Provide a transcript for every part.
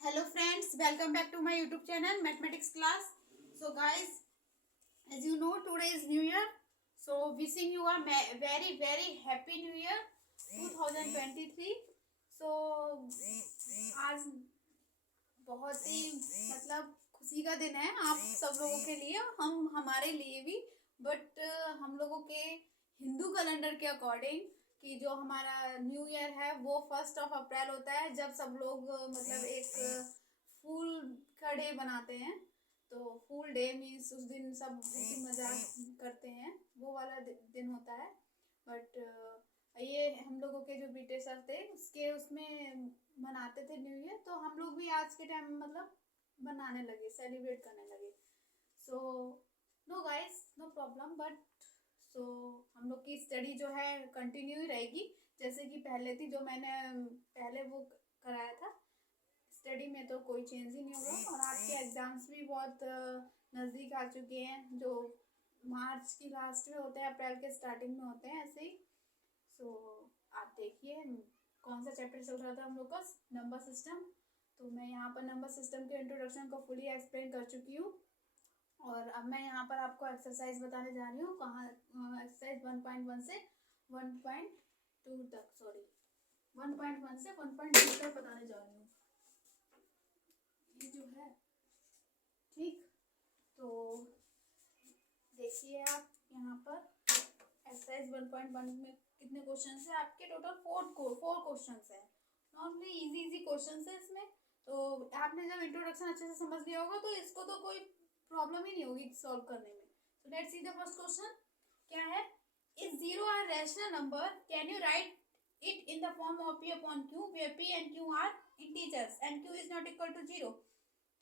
Hello friends, welcome back to my YouTube channel Mathematics class. So guys, as you know today is New Year. So wishing you a very happy New Year 2023. So आज बहुत ही मतलब खुशी का दिन है आप सब लोगों के लिए, हम हमारे लिए भी, बट हम लोगों के हिंदू कैलेंडर के अकॉर्डिंग कि जो हमारा न्यू ईयर है वो 1 अप्रैल होता है, जब सब लोग मतलब एक फूल का डे बनाते हैं। तो फूल डे मीन्स उस दिन सब मजाक करते हैं, वो वाला दिन होता है। बट ये हम लोगों के जो बीटे सर थे उसके उसमें मनाते थे न्यू ईयर, तो हम लोग भी आज के टाइम मतलब बनाने लगे, सेलिब्रेट करने लगे। So no guys, no problem, but so हम लोग की स्टडी जो है कंटिन्यू ही रहेगी जैसे कि पहले थी, जो मैंने पहले वो कराया था। स्टडी में तो कोई चेंज ही नहीं होगा। और आपके एग्जाम्स भी बहुत नज़दीक आ चुके हैं, जो मार्च की लास्ट में होते हैं, अप्रैल के स्टार्टिंग में होते हैं ऐसे ही। सो आप देखिए कौन सा चैप्टर चल रहा था हम लोग का, नंबर सिस्टम। तो मैं यहाँ पर नंबर सिस्टम के इंट्रोडक्शन को फुली एक्सप्लेन कर चुकी हूँ। और अब मैं यहाँ पर आपको एक्सरसाइज बताने जा रही हूँ, कहाँ एक्सरसाइज 1.1 से 1.2 तक, सॉरी 1.1 से 1.2 तक बताने जा रही हूँ ये जो है। ठीक, तो देखिए आप यहाँ पर एक्सरसाइज 1.1 में कितने क्वेश्चन है आपके, टोटल 4 क्वेश्चन है। नॉर्मली इजी क्वेश्चन है इसमें। तो आपने जब इंट्रोडक्शन अच्छे से समझ लिया होगा तो इसको तो कोई प्रॉब्लम ही नहीं होगी सॉल्व करने में। So let's see the first question. क्या है, is zero are rational number, can you write it in the form of p upon q where p and q are integers and q is not equal to 0।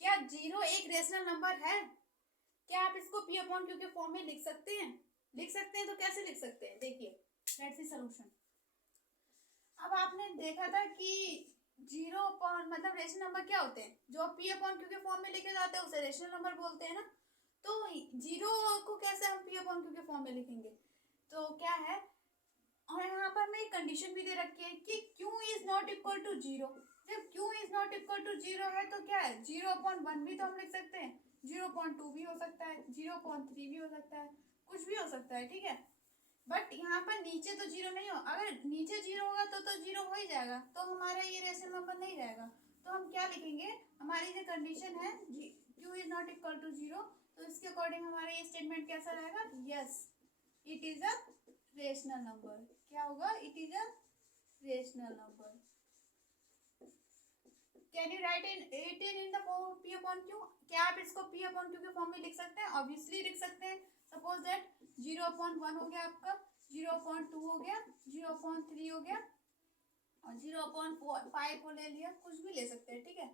क्या zero एक rational number है? क्या आप इसको p upon q के form में लिख सकते हैं? लिख सकते हैं, तो कैसे लिख सकते हैं, देखिए लेट्स सी सॉल्यूशन। अब आपने देखा था कि जीरो अपॉन मतलब रेशनल नंबर क्या होते हैं, जो p अपॉन q के फॉर्म में लिखे जाते हैं उसे रेशनल नंबर बोलते हैं ना। तो जीरो को कैसे हम p अपॉन q के फॉर्म में लिखेंगे? तो क्या है, और यहाँ पर मैं एक कंडीशन भी दे रखी है कि q is not equal to 0। जब q is not equal to 0 है तो क्या है, 0/1 भी तो हम लिख सकते हैं, 0.2 भी हो सकता है, 0.3 भी हो सकता है, कुछ भी हो सकता है, ठीक है। बट यहाँ पर नीचे तो 0 नहीं हो, अगर नीचे 0 होगा तो 0 हो ही जाएगा, तो हमारा ये रेशनल नंबर नहीं रहेगा। तो हम क्या लिखेंगे, हमारी जो कंडीशन है q is not equal to 0, तो इसके अकॉर्डिंग हमारा ये स्टेटमेंट कैसा रहेगा, yes it is a rational number. क्या होगा, it is a rational number. Can you write in the form p upon q? क्या आप इसको p अपॉन q के फॉर्म में लिख सकते हैं? ऑब्वियसली लिख सकते हैं। सपोज दैट 0/1 हो गया आपका, 0/2 हो गया, 0/3 हो गया, और 0/5 को ले लिया, कुछ भी ले सकते हैं, ठीक है।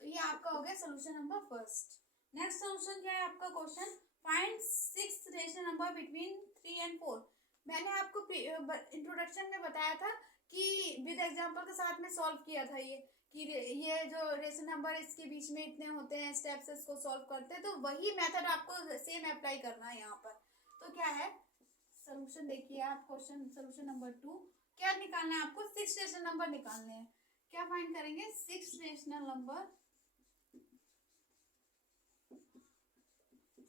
तो ये आपका हो गया solution number first. Next solution क्या है आपका question, find 6 rational number between 3 and 4। मैंने आपको इंट्रोडक्शन में बताया था कि विद एग्जांपल के साथ में सॉल्व किया था ये, कि ये जो रेशनल नंबर इसके बीच में इतने होते हैं, स्टेप्स इसको सॉल्व करते हैं, तो वही मेथड आपको सेम अप्लाई करना है यहाँ पर। तो क्या है सोल्यूशन, देखिए आप क्वेश्चन सोल्यूशन नंबर 2। क्या निकालना है आपको, 6 रेशनल नंबर निकालने हैं। क्या फाइंड करेंगे, 6 rational number,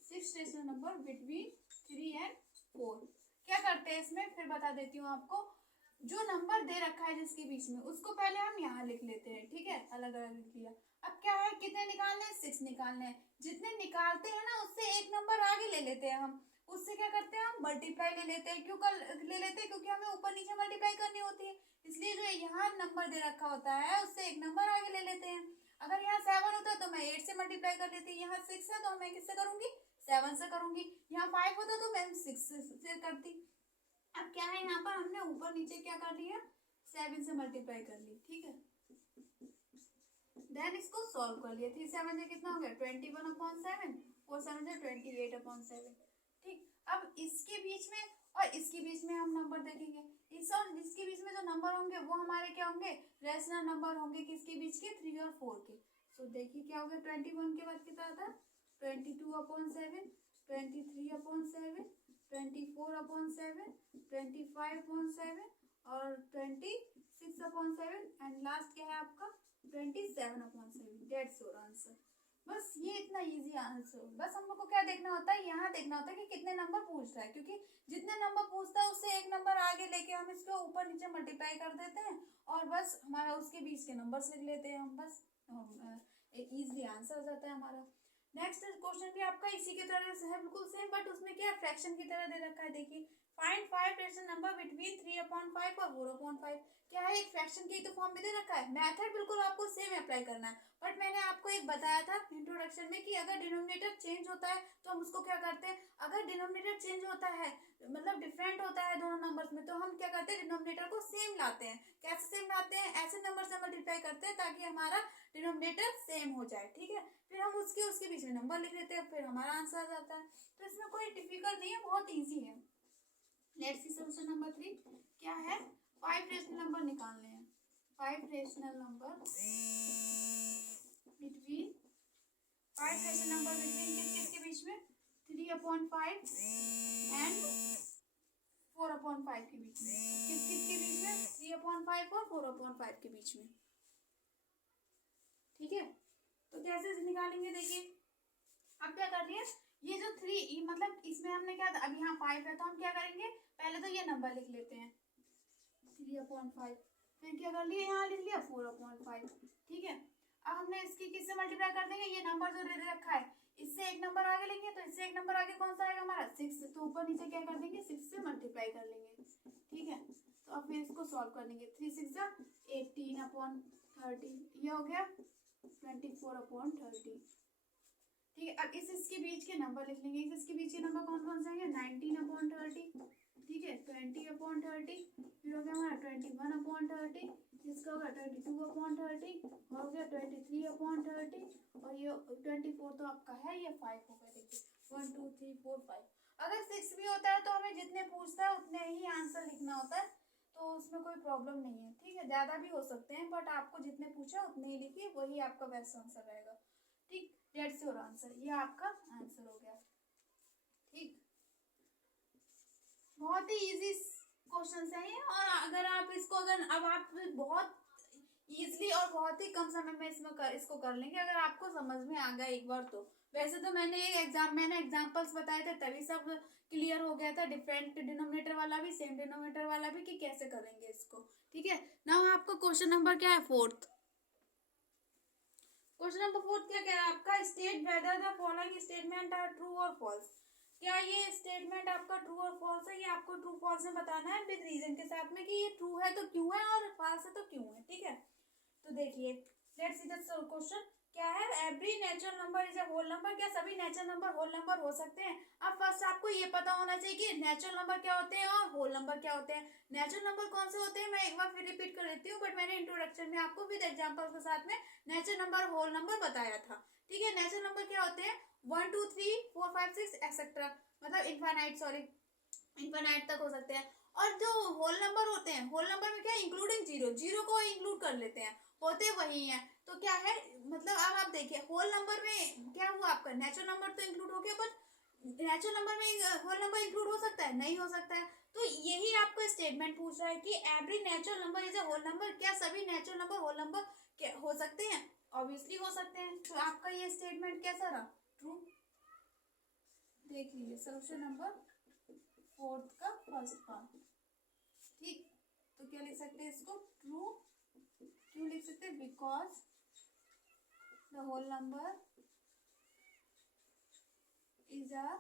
6 rational number between 3 and 4। क्या करते हैं इसमें, फिर बता देती हूँ आपको। जो नंबर दे रखा है जिसके बीच में, उसको पहले हम यहाँ लिख लेते हैं, ठीक है, अलग अलग लिख लिया। अब क्या है, कितने निकालने हैं, 6 निकालने हैं। जितने निकालते हैं ना उससे एक नंबर आगे ले लेते हैं हम, उससे क्या करते हैं, हम मल्टीप्लाई ले लेते हैं। क्यों ले लेते हैं, क्योंकि हमें ऊपर नीचे मल्टीप्लाई करनी होती है, इसलिए जो यहाँ नंबर दे रखा होता है उससे एक नंबर आगे ले लेते हैं। अगर यहाँ 7 होता तो मैं 8 से मल्टीप्लाई कर लेती, यहाँ 6 है तो मैं किससे करूंगी, 7 से करूंगी। यहाँ 5 होता तो मैं 6 से करती। अब क्या है, यहाँ पर हमने ऊपर नीचे क्या कर लिया, 7 से मल्टीप्लाई कर ली, ठीक है। देन इसको सॉल्व कर लिया, 3 7 से कितना हो गया, 21/7, 4 7 से 28/7। ठीक, अब इसके बीच में और इसके बीच में हम नंबर देखेंगे, इस और इसके बीच में जो नंबर होंगे वो हमारे क्या होंगे, रेशनल नंबर होंगे, किसके बीच के, 3 और 4 के। सो देखिए क्या हो गया, 21 के बाद कितना आता है, 22/7, 23/7, 24/7, 25/7 और 26/7, एंड लास्ट क्या है आपका 27/7, डेट्स योर आंसर। बस ये इतना इजी आंसर। बस हम लोग को क्या देखना होता है, यहाँ देखना होता है कि कितने नंबर पूछ रहा है, क्योंकि जितने नंबर पूछता है उससे एक नंबर आगे लेके हम इसको ऊपर नीचे मल्टीप्लाई कर देते हैं और बस हमारा उसके बीच के नंबर्स लिख लेते हैं हम, बस एक इजी आंसर हो जाता है हमारा। नेक्स्ट क्वेश्चन भी आपका इसी की तरह से है, बिल्कुल सेम, बट उसमें क्या फ्रैक्शन की तरह दे रखा है। देखिए, फाइंड 5 रेशनल नंबर बिटवीन 3/5 और 4/5। क्या है, एक फ्रैक्शन की तो फॉर्म में दे रखा है, मेथड बिल्कुल आपको सेम अप्लाई करना है। बट मैंने आपको एक बताया था इंट्रोडक्शन में कि अगर डिनोमिनेटर चेंज होता है तो हम उसको क्या करते हैं, अगर डिनोमिनेटर चेंज होता है मतलब डिफरेंट होता है दोनों नंबर्स में, तो हम क्या करते हैं, डिनोमिनेटर को सेम लाते हैं। कैसे सेम लाते हैं, ऐसे नंबर से मल्टीप्लाई करते हैं ताकि हमारा डिनोमिनेटर सेम हो जाए, ठीक है। फिर हम उसके बीच में नंबर लिख लेते हैं, फिर हमारा आंसर आ जाता है। तो इसमें कोई डिफिकल्ट नहीं है, बहुत ईजी है। लेट्स सी सॉल्यूशन नंबर 3 क्या है, 5 रेशनल नंबर निकालने हैं। 5 rational number between, 5 rational number between किसके बीच में, 3/5 एंड 4/5 के बीच में। किसके बीच में, 3/5 और 4/5 के बीच में, ठीक है। तो कैसे निकालेंगे, देखिए अब क्या कर रही है, ये जो 3 मतलब इसमें हमने क्या, अब यहाँ 5 है तो हम क्या करेंगे, पहले तो ये नंबर लिख लेते हैं 3/5, फिर क्या कर लिया, यहाँ लिख लिया 4/5, ठीक है। अब हमने इसकी किससे मल्टीप्लाई कर देंगे, ये नंबर जो दे रखा है इससे एक नंबर आगे लेंगे, तो इससे एक नंबर आगे कौन सा आएगा हमारा 6, तो ऊपर नीचे क्या कर देंगे 6 से मल्टीप्लाई कर लेंगे, ठीक है। तो अब फिर इसको सॉल्व कर लेंगे, 3 6 18/30, ये हो गया 24/30, ठीक है। अब इसके बीच के नंबर लिख लेंगे, इसके बीच के नंबर कौन कौन से आएंगे, 19/30, ठीक है, 20/30, फिर हो गया हमारा 21/30, इसका होगा 22/30, हो गया 23/30, और ये 24 तो आपका है, ये 5 हो गया। देखिए 1 2 3 4 5। अगर 6 भी होता है तो हमें जितने पूछता है उतने ही आंसर लिखना होता है, तो उसमें कोई प्रॉब्लम नहीं है, ठीक है। ज़्यादा भी हो सकते हैं, बट आपको जितने पूछा उतने ही लिखिए, वही आपका बेस्ट आंसर रहेगा, ठीक। डेट्स योर आंसर, ये आपका आंसर हो गया, ठीक। बहुत ही इजी क्वेश्चन है ये, और अगर आप इसको अब आप बहुत इजीली और बहुत ही कम समय में इसको कर लेंगे अगर आपको समझ में आ गया एक बार तो। वैसे तो मैंने एग्जांपल्स बताए थे तभी सब क्लियर हो गया था, डिफरेंट डिनोमिनेटर वाला भी सेम डिनोमिनेटर वाला भी, कि कैसे करेंगे इसको, ठीक है। नाउ आपका क्वेश्चन नंबर क्या है, 4th क्वेश्चन नंबर 4 क्या कह रहा है आपका, state whether the following statement are true और फॉल्स। क्या ये स्टेटमेंट आपका ट्रू और फॉल्स है, ये आपको ट्रू फॉल्स में बताना है विद रीजन के साथ में, कि ये ट्रू है तो क्यों है और फॉल्स है तो क्यों है, ठीक है। तो देखिए लेट्स सी द क्वेश्चन क्या है, every natural number is a whole number. क्या सभी नेचुरल नंबर होल नंबर हो सकते हैं। अब फर्स्ट आपको ये पता होना चाहिए कि नेचुरल नंबर क्या होते हैं और होल नंबर क्या होते हैं। नेचुरल नंबर कौन से होते हैं, मैं एक बार फिर रिपीट कर देती हूँ, बट मैंने इंट्रोडक्शन में आपको विद एग्जांपल के साथ में नेचुरल नंबर होल नंबर बताया था, ठीक है। नेचुरल नंबर क्या होते हैं, 1 2 3 4 5 6 एक्सेट्रा, मतलब इनफाइनाइट तक हो सकते हैं। और जो होल नंबर होते हैं, होल नंबर में क्या इंक्लूडिंग जीरो को इंक्लूड कर लेते हैं, होते वही हैं। तो क्या है, मतलब अब आप देखिए होल नंबर में क्या हुआ आपका, नेचुरल नंबर तो इंक्लूड हो गया, बट नेचुरल नंबर में होल नंबर इंक्लूड हो सकता है, नहीं हो सकता है। तो यही आपको स्टेटमेंट पूछ रहा है कि every natural number is a whole number. क्या सभी नेचुरल नंबर होल नंबर हो सकते हैं, ऑब्वियसली हो सकते हैं। तो आपका ये स्टेटमेंट कैसा रहा, ट्रू। देख लीजिए सोल्यूशन नंबर 4 का फर्स्ट पार्ट, ठीक। तो क्या लिख सकते हैं इसको, ट्रू। क्यों लिख सकते हैं, because the whole number is a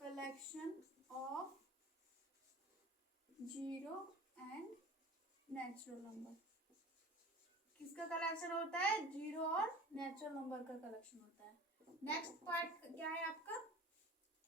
collection of zero and natural number. किसका कलेक्शन होता है, जीरो और नेचुरल नंबर का कलेक्शन होता है। नेक्स्ट पार्ट क्या है आपका,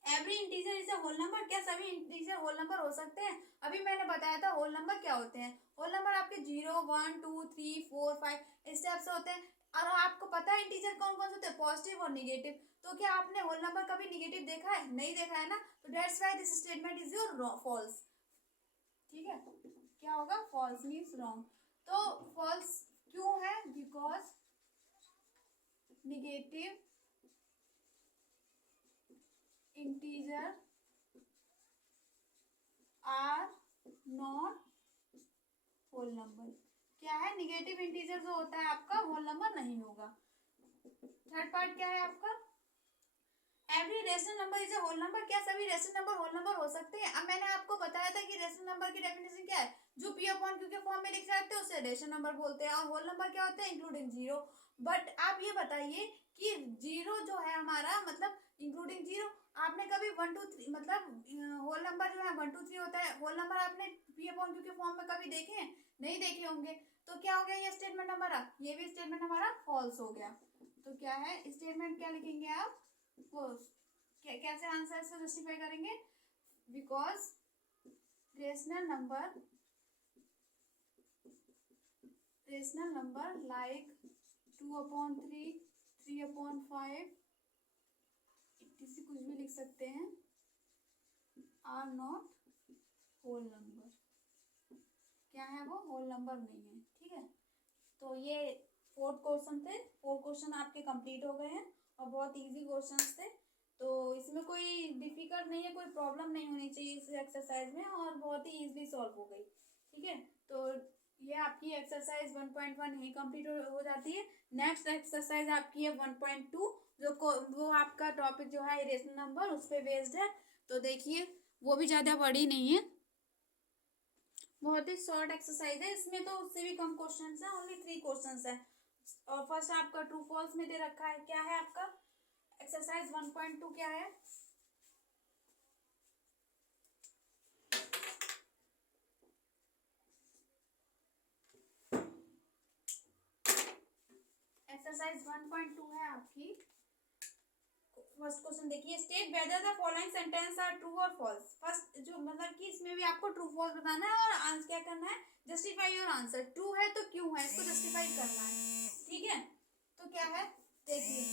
every integer is a whole number. क्या सभी इंटीजर होल नंबर हो सकते हैं। अभी मैंने बताया था होल नंबर क्या होते हैं। होल नंबर आपके 0 1 2 3 4 5 इस टाइप से होते हैं। और आपको पता है इंटीजर कौन कौन से होते हैं, पॉजिटिव और निगेटिव। तो क्या आपने होल नंबर कभी निगेटिव देखा है, नहीं देखा है ना, तो that's why this statement is your false, ठीक है। क्या होगा, फॉल्स मीन्स रॉन्ग। तो फॉल्स क्यों है, because negative integer are not whole number। क्या है, निगेटिव इंटीजर जो होता है आपका होल नंबर नहीं होगा। थर्ड पार्ट क्या है आपका, every rational number is a whole number. क्या सभी रेशनल नंबर होल नंबर हो सकते हैं? अब मैंने आपको बताया था कि रेशनल नंबर की डेफिनेशन क्या है, जो पी अपॉन क्यू के फॉर्म में लिख सकते हैं उसे रेशनल नंबर बोलते हैं, और होल नंबर क्या होते हैं, इंक्लूडिंग जीरो। बट आप ये बताइए कि जीरो जो है हमारा मतलब इंक्लूडिंग जीरो, आपने कभी 1 2 3 मतलब होल नंबर जो है 1 2 3 होता है, होल नंबर आपने पी अपॉन क्यू के फॉर्म में कभी देखे हैं? नहीं देखे होंगे। तो क्या हो गया, ये स्टेटमेंट हमारा, ये भी स्टेटमेंट हमारा फॉल्स हो गया। तो क्या है स्टेटमेंट, क्या लिखेंगे आप, फॉल्स। कैसे आंसर से जस्टिफाई करेंगे, बिकॉज रेशनल नंबर लाइक 2/3, 3/5, इसी कुछ भी लिख सकते हैं, आर नॉट होल नंबर। क्या है वो, होल नंबर नहीं है। ठीक है, तो ये 4 क्वेश्चन थे, 4 क्वेश्चन आपके कंप्लीट हो गए हैं और बहुत इजी क्वेश्चंस थे। तो इसमें कोई डिफिकल्ट नहीं है, कोई प्रॉब्लम नहीं होनी चाहिए इस एक्सरसाइज में, और बहुत ही इजीली सॉल्व हो गई। ठीक है, तो ये आपकी एक्सरसाइज 1.1 यही कंप्लीट हो जाती है। नेक्स्ट एक्सरसाइज आपकी है 1.2, वो आपका टॉपिक जो है इरेशनल नंबर, उस पर बेस्ड है। तो देखिए, वो भी ज़्यादा बड़ी नहीं है, बहुत ही शॉर्ट एक्सरसाइज है। इसमें तो उससे भी कम क्वेश्चंस है, ओनली 3 क्वेश्चंस है। और फर्स्ट आपका ट्रू फॉल्स में दे रखा है। क्या है आपका एक्सरसाइज 1.2 क्या है, एक्सरसाइज 1.2 है आपकी। फर्स्ट क्वेश्चन देखिए, state whether the following sentence are true और फॉल्स। फर्स्ट जो मतलब कि इसमें भी आपको ट्रू फॉल्स बताना है और आंसर क्या करना है, जस्टिफाई योर आंसर। ट्रू है तो क्यों है, इसको जस्टिफाई करना है। ठीक है, तो क्या है देखिए,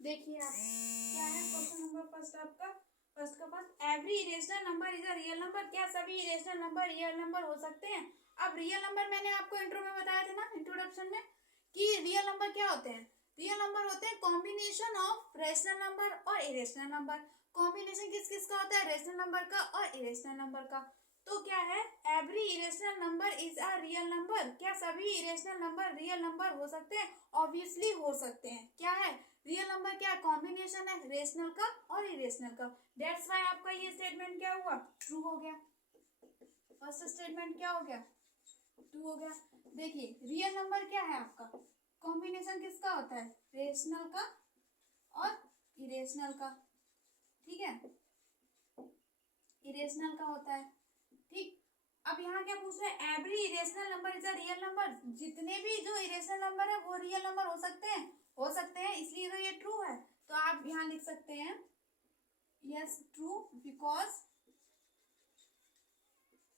देखिए आप क्या है क्वेश्चन नंबर फर्स्ट आपका, फर्स्ट का first, every irrational number is a real number. क्या सभी इरेशनल नंबर रियल नंबर हो सकते हैं? अब रियल नंबर मैंने आपको इंट्रो में बताया था ना, इंट्रोडक्शन में, कि रियल नंबर क्या होते हैं। रियल नंबर होते हैं कॉम्बिनेशन ऑफ रेशनल नंबर और इरेशनल नंबर। कॉम्बिनेशन किस किस का होता है, रेशनल नंबर का और इरेशनल नंबर का। तो क्या है, every irrational number is a real number. क्या सभी इरेशनल नंबर रियल नंबर हो सकते हैं? ऑब्वियसली हो सकते हैं। क्या है, रियल नंबर क्या कॉम्बिनेशन है रेशनल का और इरेशनल का। दैट्स व्हाई आपका ये स्टेटमेंट क्या हुआ, ट्रू हो गया। फर्स्ट स्टेटमेंट क्या हो गया, ट्रू हो गया। देखिए रियल नंबर क्या है आपका, कॉम्बिनेशन किसका होता है, रेशनल का और इरेशनल का। ठीक है, इरेशनल का होता है। ठीक, अब यहाँ क्या पूछ रहे हैं, every irrational number is a real number. जितने भी जो इरेशनल नंबर है वो रियल नंबर हो सकते हैं, हो सकते हैं, इसलिए तो ये ट्रू है। तो आप यहाँ लिख सकते हैं yes true, because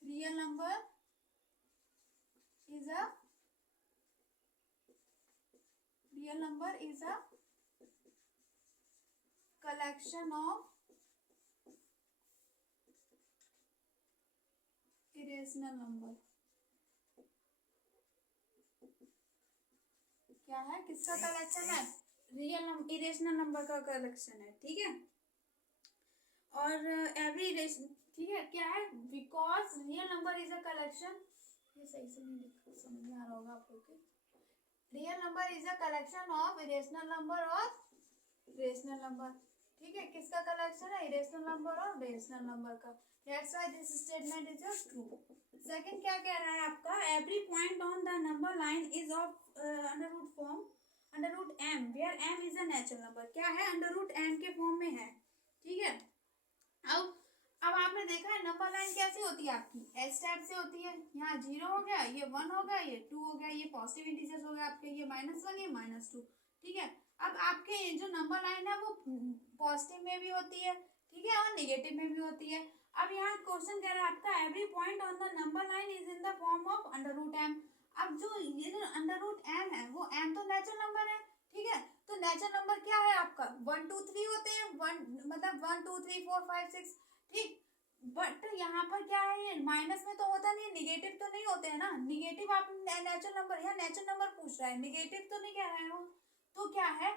real number is a collection of irrational number। क्या है, किसका कलेक्शन है, रियल इरेशनल नंबर का कलेक्शन है। ठीक है, और एवरी इरेशनल, ठीक है, क्या है, because real number is a collection, ये सही से नहीं लिखा, समझ में आ रहा होगा आप लोग के। Real number is a collection of irrational number और रेशनल नंबर। ठीक है, किसका कलेक्शन है, इरेशनल नंबर और रेशनल नंबर का। That's why this statement is a true. Second क्या कह रहा है आपका, every point on the number line is of under root form, under root M, where M is a natural number. क्या है, under root M के form में है। ठीक है, अब आपने देखा है नंबर लाइन कैसी होती है आपकी, एस टाइप से होती है। यहाँ 0 हो गया, ये 1 हो गया, ये 2 हो गया, ये पॉजिटिव इंटीजर्स हो गया आपके, ये -1, ये -2। ठीक है, अब आपके जो नंबर लाइन है वो पॉजिटिव में भी होती है, ठीक है, और निगेटिव में भी होती है। अब यहाँ क्वेश्चन कह रहा है आपका, every point on the number line is in the form of under root M. अब जो ये जो अंडर रूट एम है, वो एम तो नेचुरल नंबर है। ठीक है, तो नेचुरल नंबर क्या है आपका, 1 2 3 होते हैं, वन मतलब 1 2 3 4 5 6। ठीक, बट यहाँ पर क्या है, ये माइनस में तो होता नहीं, निगेटिव तो नहीं होते हैं ना। निगेटिव आप नेचुरल नंबर, यहाँ नेचुरल नंबर पूछ रहा है, निगेटिव तो नहीं कह रहे हैं वो। तो क्या है,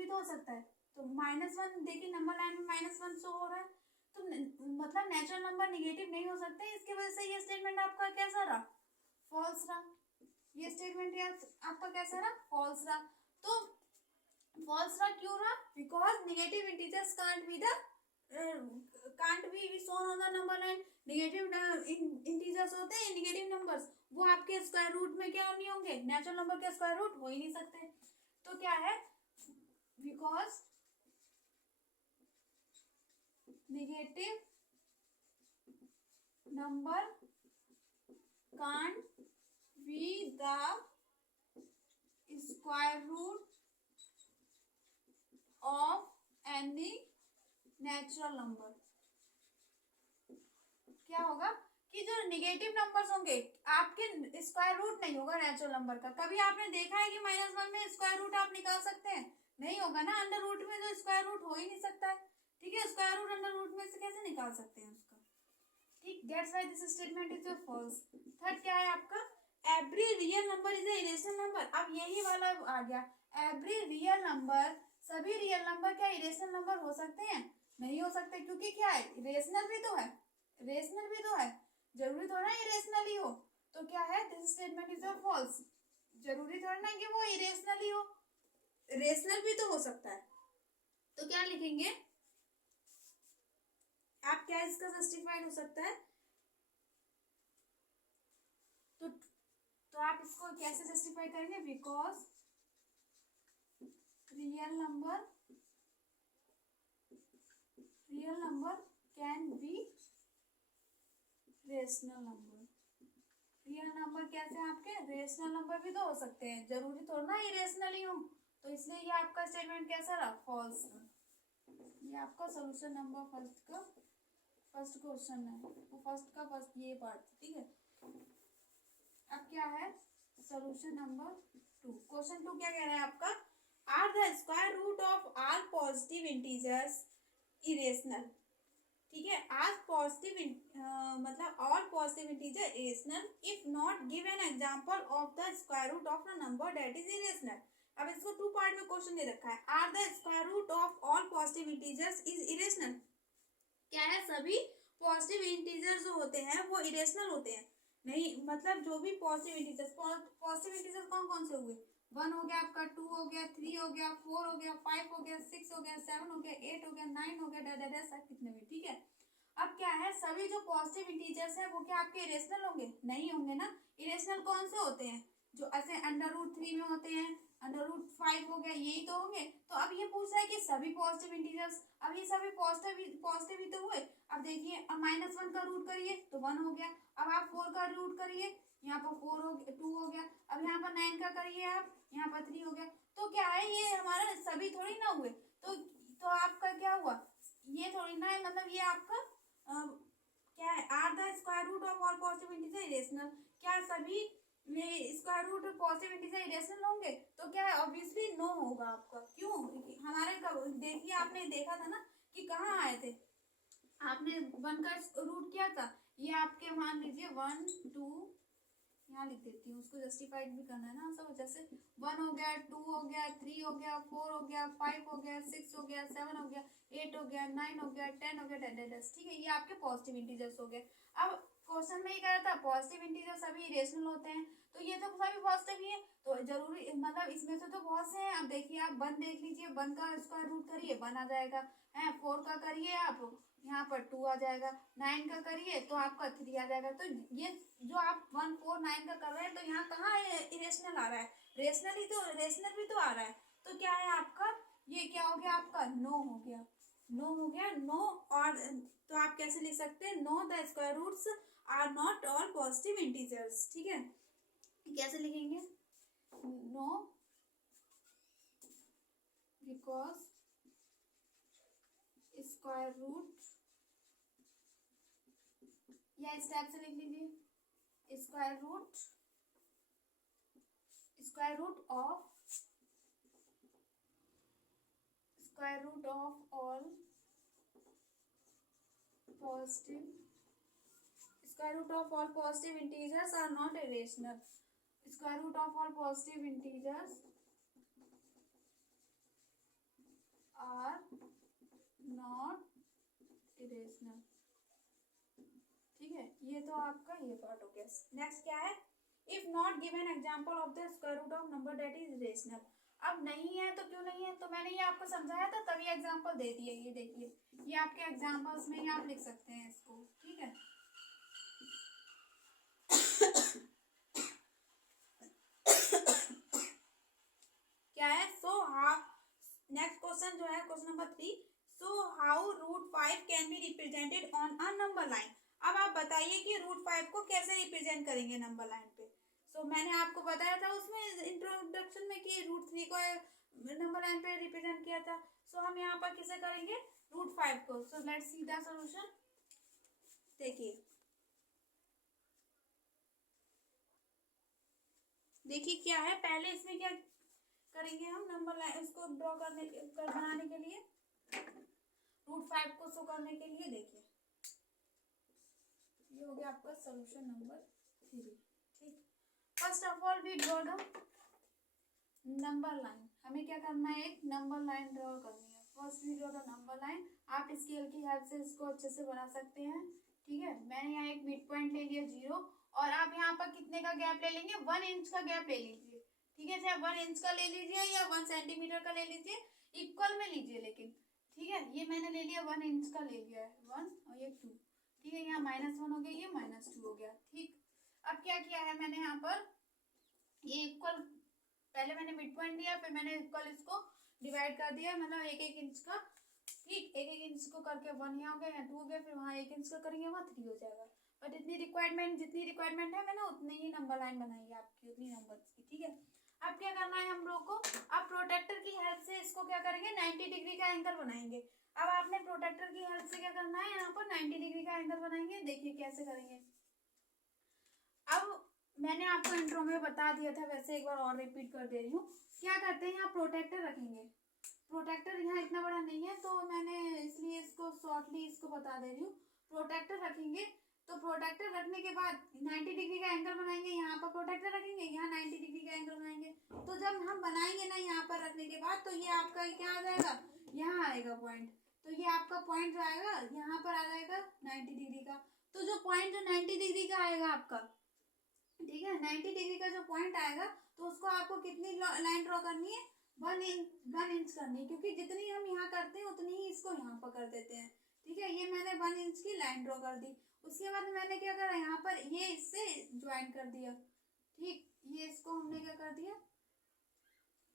भी तो हो सकता है। तो -1 देखिए नंबर लाइन में -1 शो हो रहा है, तो मतलब नेचुरल नंबर निगेटिव नहीं हो सकते। इसकी वजह से ये स्टेटमेंट आपका कैसा रहा, फॉल्स रहा। ये स्टेटमेंट आपका कैसा रहा, फॉल्स रहा। तो फॉल्स रहा क्यों रहा, because negative integers can't be shown on the number line. Negative integers होते हैं, नेगेटिव नंबर्स, वो आपके स्क्वायर रूट में क्या नहीं होंगे, नेचुरल नंबर के स्क्वायर रूट हो ही नहीं सकते। तो क्या है, because negative number can't be the square root of any natural number. क्या होगा कि जो नेगेटिव नंबर्स होंगे आपके स्क्वायर रूट नहीं होगा नेचुरल नंबर का। कभी आपने देखा है कि -1 में स्क्वायर रूट आप निकाल सकते हैं, नहीं होगा ना। अंडर रूट में जो स्क्वायर रूट हो ही नहीं सकता है, ठीक है। स्क्वायर रूट अंडर रूट में से कैसे निकाल सकते हैं उसका, ठीक। That's why this statement is false. Third क्या है आपका, every real number is a irrational number. अब यही वाला आ गया, एवरी रियल नंबर, सभी रियल नंबर क्या इरेशनल नंबर हो सकते हैं, नहीं हो सकते। क्योंकि क्या है, रेशनल भी तो है, रेशनल भी तो है, जरूरी थोड़ा ना इरेशनल ही हो। तो क्या है, दिस स्टेटमेंट इज फॉल्स। जरूरी थोड़ा ना कि वो इरेशनल ही हो, रेशनल भी तो हो सकता है। तो क्या लिखेंगे आप, क्या इसका जस्टिफाइड हो सकता है। तो आप इसको कैसे जस्टिफाई करेंगे, because real number can be rational number. Real number कैसे हैं आपके, रेशनल नंबर भी तो हो सकते हैं, जरूरी थोड़ा ना इरेशनल ही हो। तो इसलिए ये आपका स्टेटमेंट कैसा रहा, फॉल्स रहा। ये आपका सोल्यूशन नंबर फर्स्ट क्वेश्चन है, वो फर्स्ट ये पार्ट, ठीक है। अब क्या है, सोल्यूशन नंबर 2। क्वेश्चन 2 क्या कह रहा है आपका, are the square root of all positive integers irrational, ठीक है। आज पॉजिटिव मतलब all positive integer irrational if not give an example of the square root of a number that is irrational. अब इसको 2 पार्ट में क्वेश्चन दे रखा है, are the square root of all positive integers is irrational. क्या है, सभी positive integers जो होते हैं वो इरेशनल होते हैं, नहीं। मतलब जो भी पॉजिटिव इंटीजर्स कौन कौन से हुए, 1 हो गया आपका, 2 हो गया, 3 हो गया, 4 हो गया, 5 हो गया, 6 हो गया, 7 हो गया, 8 हो गया, 9 हो गया, कितने भी, ठीक है। अब क्या है, सभी जो पॉजिटिव इंटीजर्स है वो क्या आपके इरेशनल होंगे, नहीं होंगे ना। इरेशनल कौन से होते हैं, जो ऐसे √3 में होते हैं, √5 हो गया, यही तो होंगे। तो अब ये पूछ रहा है कि सभी पॉजिटिव इंटीजर्स, अब ये सभी पॉजिटिव ही तो हुए। अब देखिए, अब -1 का रूट करिए तो 1 हो गया। अब आप 4 का रूट करिए, यहाँ पर 4 हो गया, 2 हो गया। अब यहाँ पर 9 का करिए आप, यहाँ पर 3 हो गया। तो क्या है, ये हमारा सभी थोड़ी ना हुए। तो आपका क्या हुआ, ये थोड़ी ना है, मतलब ये आपका क्या है, are the square root of all positive integer irrational. क्या सभी में square root positive integer irrational होंगे, तो क्या है, ऑब्वियसली नो होगा आपका। क्यों, हमारे देखिए आपने देखा था ना कि कहाँ आए थे, आपने 1 का रूट किया था, ये आपके मान लीजिए 1 2, यहाँ लिख देती हूँ, उसको जस्टिफाइड भी करना है ना सब। जैसे 1 हो गया, 2 हो गया, 3 हो गया, 4 हो गया, 5 हो गया, 6 हो गया, 7 हो गया, 8 हो गया, 9 हो गया, 10 हो गया, ठीक है। ये आपके पॉजिटिव इंटीजर्स हो गए। अब क्वेश्चन में ही कहा था पॉजिटिव इंटीजर सभी इरेशनल होते हैं, तो ये तो सभी पॉजिटिव ही है, तो जरूरी मतलब इसमें से तो बहुत से हैं। अब देखिए आप 1 देख लीजिए, 1 का स्क्वायर रूट करिए 1 आ जाएगा है, 4 का करिए आप, यहाँ पर 2 आ जाएगा, 9 का करिए तो आपका 3 आ जाएगा। तो ये जो आप 1 4 9 का कर रहे हैं, तो यहाँ कहाँ इरेशनल आ रहा है, रेशनल भी तो आ रहा है। तो क्या है आपका, ये क्या हो गया आपका, नो हो गया, नो। और तो आप कैसे लिख सकते हैं, no the square roots are not all positive integers, ठीक है। कैसे लिखेंगे, नो बिकॉज स्क्वायर रूट, या इस टाइप से लिख लीजिए, square root of all positive integers are not irrational. Square root of all positive integers rational. ठीक है, ये तो आपका ये पार्ट हो गया। नेक्स्ट क्या है, if not given example of the square root of number that is rational. अब नहीं है तो क्यों नहीं है, तो मैंने ये आपको समझाया था तभी एग्जाम्पल दे दिए। ये देखिए, ये आपके एग्जाम्पल्स में ही आप लिख सकते हैं इसको। ठीक है, क्या है, सो हाउ, नेक्स्ट क्वेश्चन जो है question number 3, so how √5 can be represented on a number line. अब आप बताइए कि √5 को कैसे रिप्रेजेंट करेंगे नंबर लाइन पे। सो मैंने आपको बताया था उसमें इंट्रोडक्शन में कि √3 को नंबर लाइन पे रिप्रेजेंट किया था। सो हम यहाँ पर किसे करेंगे, √5 को। सो लेट्स सी द सॉल्यूशन। देखिए देखिए क्या है, पहले इसमें क्या करेंगे हम, नंबर लाइन उसको ड्रॉ बनाने के लिए, √5 को शो करने के लिए। देखिए ये हो गया आपका सॉल्यूशन नंबर 3। ठीक, first of all we draw the number line. हमें क्या करना है, एक नंबर लाइन ड्रॉ करनी है। First we draw the number line. आप स्केल की हेल्प से इसको अच्छे से बना सकते हैं। ठीक है, मैंने यहाँ एक मिड पॉइंट ले लिया 0, और आप यहाँ पर कितने का गैप ले लेंगे, 1 इंच का गैप ले लीजिए। ठीक है, चाहे 1 इंच का ले लीजिए या 1 सेंटीमीटर का ले लीजिए, इक्वल में लीजिए लेकिन। ठीक है, ये मैंने ले लिया 1 इंच का ले लिया है, 1 और ये 2। ठीक है, यहाँ -1 हो गया, ये -2 हो गया। ठीक, अब क्या किया है मैंने यहाँ पर, ये इक्वल, पहले मैंने मिड पॉइंट दिया, फिर मैंने इक्वल इसको डिवाइड कर दिया, मतलब 1-1 इंच का। ठीक, 1-1 इंच को करके 1 यहाँ हो गया, यहाँ 2 हो गया, फिर वहाँ 1 इंच का करेंगे, वहाँ 3 हो जाएगा। बट जितनी रिक्वायरमेंट है मैंने उतनी ही नंबर लाइन बनाई है आपकी, उतनी नंबर की। ठीक है, अब क्या करना है हम लोग को, अब प्रोटेक्टर की हेल्प से इसको क्या करेंगे, 90 डिग्री का एंगल बनाएंगे। अब आपने प्रोटेक्टर की हेल्प से क्या करना है, यहाँ पर 90 डिग्री का एंगल बनाएंगे। देखिए कैसे करेंगे। अब मैंने आपको इंट्रो में बता दिया था, वैसे एक बार और रिपीट कर दे रही हूँ। क्या करते हैं, यहाँ प्रोटेक्टर रखेंगे। प्रोटेक्टर यहाँ इतना बड़ा नहीं है तो मैंने इसलिए इसको शॉर्टली इसको बता दे रही हूँ। प्रोटेक्टर रखेंगे, तो प्रोटेक्टर रखने के बाद 90 डिग्री का एंगल बनाएंगे। यहाँ पर प्रोटेक्टर रखेंगे, यहाँ 90 डिग्री का एंगल बनाएंगे। तो जब हम बनाएंगे ना यहाँ पर रखने के बाद, तो ये आपका क्या आ जाएगा, यहाँ आएगा पॉइंट। तो ये आपका पॉइंट जो आएगा यहाँ पर आ जाएगा 90 डिग्री का। तो जो पॉइंट जो 90 डिग्री का आएगा आपका, ठीक है, 90 डिग्री का जो पॉइंट आएगा, तो उसको आपको कितनी लाइन ड्रॉ करनी है, 1 इंच करनी है, क्योंकि जितनी हम यहाँ करते हैं उतनी ही इसको यहाँ पर कर देते हैं। ठीक है, ये मैंने 1 इंच की लाइन ड्रॉ कर दी। उसके बाद मैंने क्या करा, यहाँ पर ये इससे ज्वाइन कर दिया। ठीक, ये इसको हमने क्या कर दिया,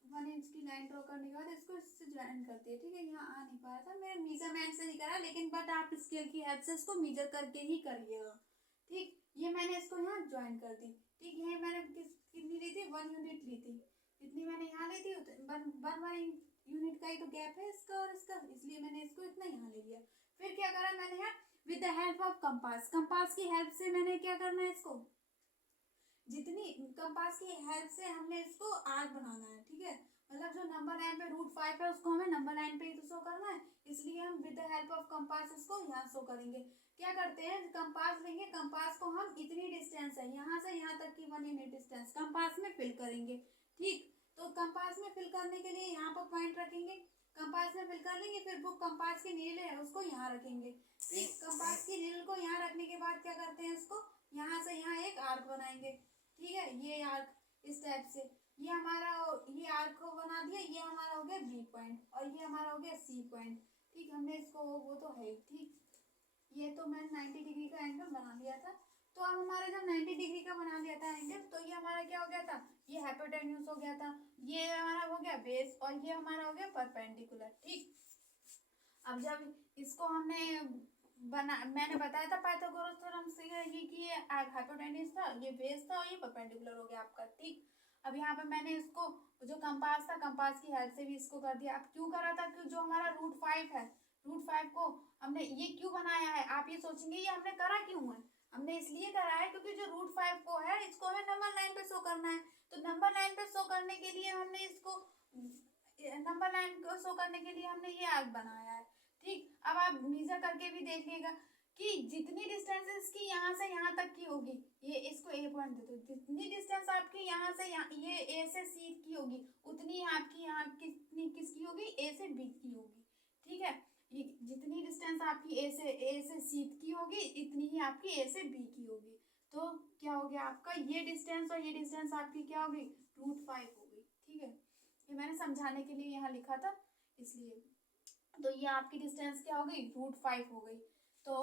1 इंच की लाइन ड्रॉ करने के बाद इसको इससे ज्वाइन कर दिया। ठीक है, यहाँ आ नहीं पाया था, मैं मेजरमेंट से नहीं करा, लेकिन बट आप स्केल की हेल्प से इसको मेजर करके ही करिएगा। ठीक, ये मैंने इसको यहाँ ज्वाइन कर दी। ठीक, ये मैंने कितनी ली थी, 1 यूनिट ली थी, जितनी मैंने यहाँ ली थी 1 यूनिट का ही तो गैप है इसका और इसका, इसलिए मैंने इसको इतना यहाँ ले लिया। फिर क्या करा मैंने यहाँ, with the help of compass, compass की हेल्प से मैंने क्या करना है, इसको जितनी कंपास की हेल्प से हमने इसको आर्क बनाना है। ठीक है, मतलब जो नंबर लाइन पे √5 है उसको हमें नंबर लाइन पे ही तो शो करना है, इसलिए हम with the help of compass इसको यहाँ शो करेंगे। क्या करते हैं, कंपास लेंगे, कंपास को हम इतनी डिस्टेंस है यहाँ से यहाँ तक की 1 यूनिट डिस्टेंस कंपास में फिल करेंगे। ठीक, तो कंपास में फिल करने के लिए यहाँ पर पॉइंट रखेंगे, कंपास में फिल कर लेंगे, फिर वो कंपास की नील है उसको यहाँ रखेंगे। ठीक, कंपास की नील को यहाँ रखने के बाद क्या करते हैं, इसको यहाँ से यहाँ एक आर्क बनाएंगे। ठीक है, ये आर्क इस टाइप से, ये हमारा, ये आर्क को बना दिया, ये हमारा हो गया बी पॉइंट और ये हमारा हो गया सी पॉइंट। ठीक, हमने इसको वो तो है। ठीक, ये तो मैंने 90 डिग्री का एंगल बना लिया था। तो अब हमारा जब 90 डिग्री का बना लिया था एंगल, तो ये हमारा क्या हो गया था, ये हाइपोटेन्यूज हो गया था, ये हमारा हो गया बेस और ये हमारा हो गया परपेंडिकुलर। ठीक, अब जब इसको हमने मैंने बताया था पाइथागोरस थ्योरम से ये कि ये हाइपोटेन्यूज था, ये बेस था और ये परपेंडिकुलर हो गया आपका। ठीक, अब यहाँ पे मैंने इसको जो कंपास था, कंपास की हेल्प से भी इसको कर दिया। अब क्यों करा था, क्यों जो हमारा √5 है, √5 को हमने ये क्यों बनाया है, आप ये सोचेंगे ये हमने करा क्यों है, हमने इसलिए करा है क्योंकि जो √5 को है इसको हमें नंबर लाइन पे शो करना है। तो नंबर लाइन पे शो करने के लिए हमने इसको, नंबर लाइन को शो करने के लिए हमने ये आर्क बनाया है। ठीक, अब आप मेजर करके भी देखिएगा कि जितनी डिस्टेंस इसकी यहाँ से यहाँ तक की होगी, ये इसको ए पॉइंट दे दो, जितनी डिस्टेंस आपकी यहाँ से यहाँ, ये ए से सी की होगी, उतनी आपकी यहाँ कितनी किसकी होगी, ए से बी की होगी। ठीक है, ये जितनी डिस्टेंस आपकी ए से सी की होगी इतनी ही आपकी ए से बी की होगी। तो क्या हो गया आपका, ये डिस्टेंस और ये डिस्टेंस आपकी क्या होगी, √5 हो गई। ठीक है, ये मैंने समझाने के लिए यहाँ लिखा था इसलिए। तो ये आपकी डिस्टेंस क्या हो गई, √5 हो गई। तो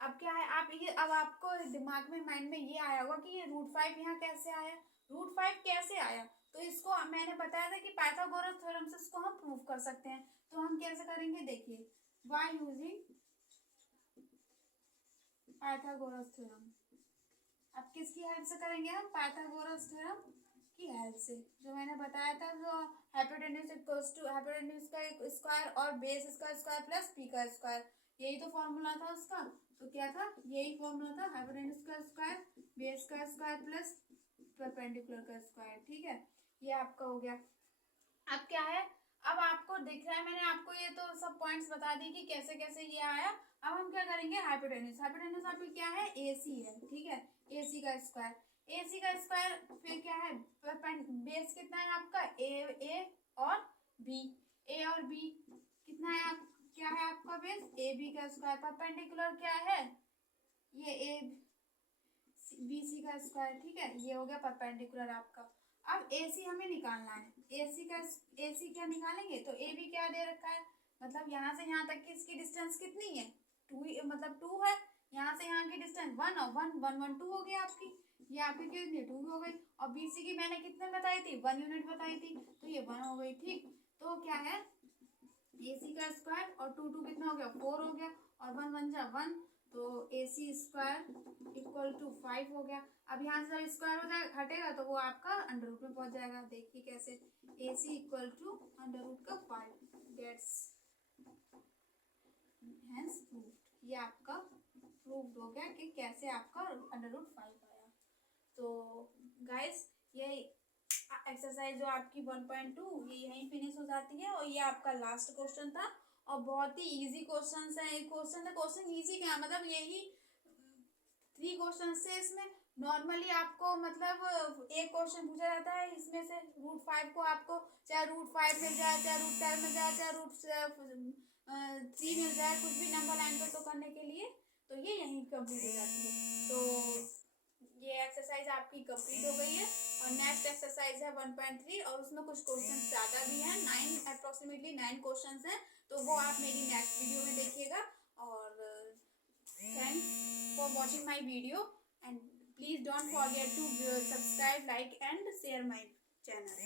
अब क्या है, आप ये अब आपको दिमाग में माइंड में ये आया होगा कि ये √5 यहाँ कैसे आया, √5 कैसे आया। तो इसको मैंने बताया था कि पाइथागोरस थ्योरम से इसको हम प्रूव कर सकते हैं। तो हम कैसे करेंगे, देखिए, बाय यूजिंग पाइथागोरस थ्योरम। अब किसकी हेल्प से करेंगे हम, पाइथागोरस थ्योरम की हेल्प से। जो मैंने बताया था, जो हाइपोटेन्यूज इक्वल्स टू हाइपोटेन्यूज का स्क्वायर और बेस इसका स्क्वायर प्लस पी का स्क्वायर, यही तो फॉर्मूला था उसका। तो क्या था, यही फॉर्मूला था, हाइपोटेन्यूज का स्क्वायर, बेस का स्क्वायर प्लस परपेंडिकुलर का स्क्वायर। ठीक है, ये आपका हो गया। अब क्या है, अब आपको दिख रहा है, मैंने आपको ये तो सब पॉइंट्स बता दी कि कैसे कैसे ये आया। अब हम क्या करेंगे, हाइपोटेन्यूज, हाइपोटेन्यूज आपकी क्या है, AC है। ठीक है, AC का स्क्वायर, AC का स्क्वायर फिर क्या है, बेस कितना है आपका, A और B, A और B कितना है आप, क्या है आपका बेस, AB का स्क्वायर, परपेंडिकुलर क्या है, ये BC का स्क्वायर। ठीक है, ये हो गया परपेंडिकुलर आपका। अब AC हमें निकालना है, AC क्या निकालेंगे, तो AB क्या दे रखा है, मतलब यहाँ से यहाँ तक की इसकी डिस्टेंस कितनी है, 2, मतलब 2 है। यहाँ से यहाँ की डिस्टेंस 1 और 1 1 1 2 हो गई आपकी, ये आपकी कितनी 2 हो गई। और BC की मैंने कितने बताई थी, 1 यूनिट बताई थी, तो ये 1 हो गई। ठीक, तो क्या है, AC का स्क्वायर और 2 2 कितना हो गया, 4 हो गया, और 1 1 जा 1, तो AC स्क्वायर इक्वल टू 5 हो गया। अब यहाँ से जब स्क्वायर हो जाएगा हटेगा तो वो आपका अंडर रूट में पहुंच जाएगा। देखिए कैसे, AC equal to under root का 5 गेट्स हेंस प्रूव्ड। ये आपका प्रूव्ड हो गया कि कैसे आपका अंडर रूट 5 आया। तो गाइस, ये एक्सरसाइज जो आपकी 1.2 ये यहीं फिनिश हो जाती है। और ये आपका लास्ट क्वेश्चन था, और बहुत ही इजी क्वेश्चन है। क्वेश्चन इजी क्या, मतलब यही 3 क्वेश्चन से इसमें नॉर्मली आपको मतलब एक क्वेश्चन पूछा जाता है इसमें से, √5 को आपको चाहे √5 मिल जाए, चाहे √10 मिल जाए, चाहे √3 मिल जाए, कुछ भी नंबर लाइन पर तो करने के लिए, तो ये यहीं कंप्लीट हो जाती है। तो ये एक्सरसाइज आपकी कंप्लीट हो गई है। और नेक्स्ट एक्सरसाइज है 1.3, और उसमें कुछ क्वेश्चन ज़्यादा भी हैं, 9 अप्रोक्सीमेटली 9 क्वेश्चन हैं। तो वो आप मेरी नेक्स्ट वीडियो में देखिएगा। और thanks for watching my video, and please don't forget to subscribe, like and share my channel.